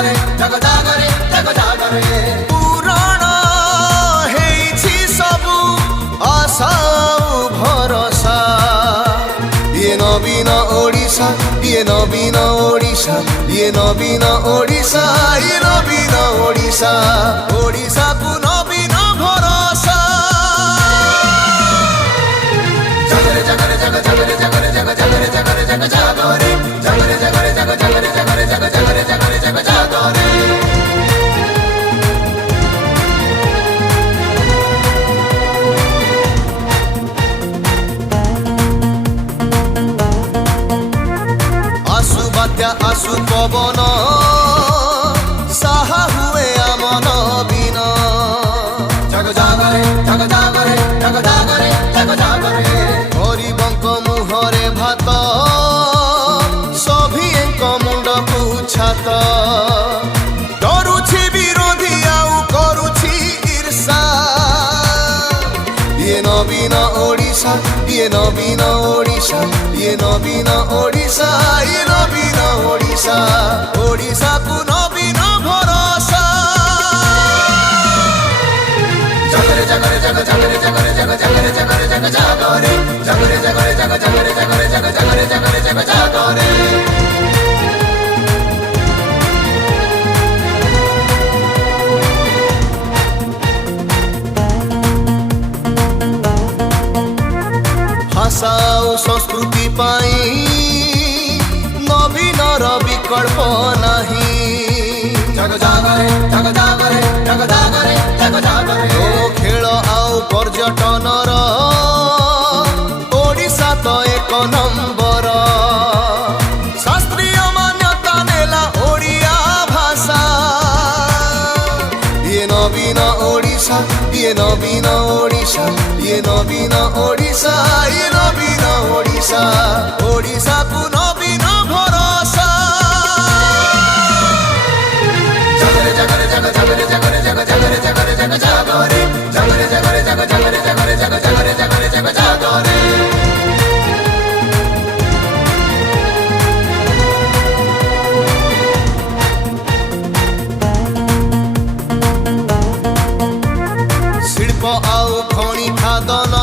ଜାଗରେ ଜଗ ଜାଗରେ ଜଗ ଜାଗରେ ପୁରାଣ ହେଇଛି ସବୁ ଆଶା ଭରସା ଇଏ ନବୀନ ଓଡ଼ିଶା ଇଏ ନବୀନ ଓଡ଼ିଶା ଇଏ ନବୀନ ଓଡ଼ିଶା ଇଏ ନବୀନ ଓଡ଼ିଶା ଓଡ଼ିଶାକୁ ନବୀନ ଭରସା ଜାଗରେ ଜାଗରେ ଜଗ ଜାଗରେ ଜାଗରେ ଜଗ ଜାଗରେ ଜାଗରେ ଜଗ ଜାଗରେ ଜାଗରେ ଜାଗରେ ଜଗ ଜାଗରେ ଜାଗରେ ଜଗ ଜାଗରେ ଜାଗରେ ଜଗ ଜାଗରେ आसु पवन साहा हुए आम नबीन जग जागरे जग जागरे जग जागरे जग जागरे गरीबंक मुहरे भात सभिएंक मुंड छात डरुछि विरोधी आउ करुछि ईर्षा ये नवीन ओडिशा ये नवीन ओडिशा ये नवीन ओडिशा ये नवीन ओडिशा ओडिशा को नवीन भरोसा जगरे जगरे जग जगरे जगरे जग जगरे जगरे जग जागरे जगरे जगरे जग जगरे जगरे जग जगरे जगरे जग जागरे भाषा और संस्कृति पाई नवीनर विकल्प नहीं जग जागरे जग जागरे जग जागरे जग जागरे ओ खेल आउ पर्यटनर ओडिशा तो एक नंबर शास्त्रीय मान्यता नेला ओडिया भाषा ये नवीन ओडिशा ये नवीन ओडिशा ये नवीन ओडिशा ये नवीन ओडिशा ओडिशा को नवीन भरोसा जगरे जगरे जग जगरे जगरे जग जगरे जगरे जग जागरे जगरे जगरे जग जगरे जगरे जग जगरे जगरे जग जागरे शिल्प आउ खनि खादन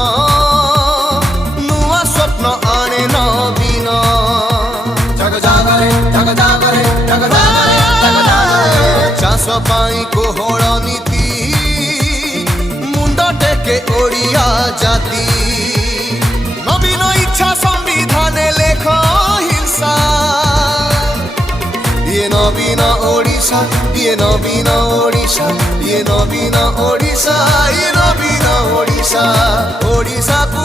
नुआ स्वप्न आने नवीन जग जागरे जग जागरे जग जागरे जग जागरे चाष पाई कोहଳ नीति मुंड टेके ओडिया जाति नवीन इच्छा संविधान लेख हिंसा ये नवीन ओडिशा ये नवीन ओडिशा ये नवीन ओडिशा ये नवीन ओडिशा ओडिशा को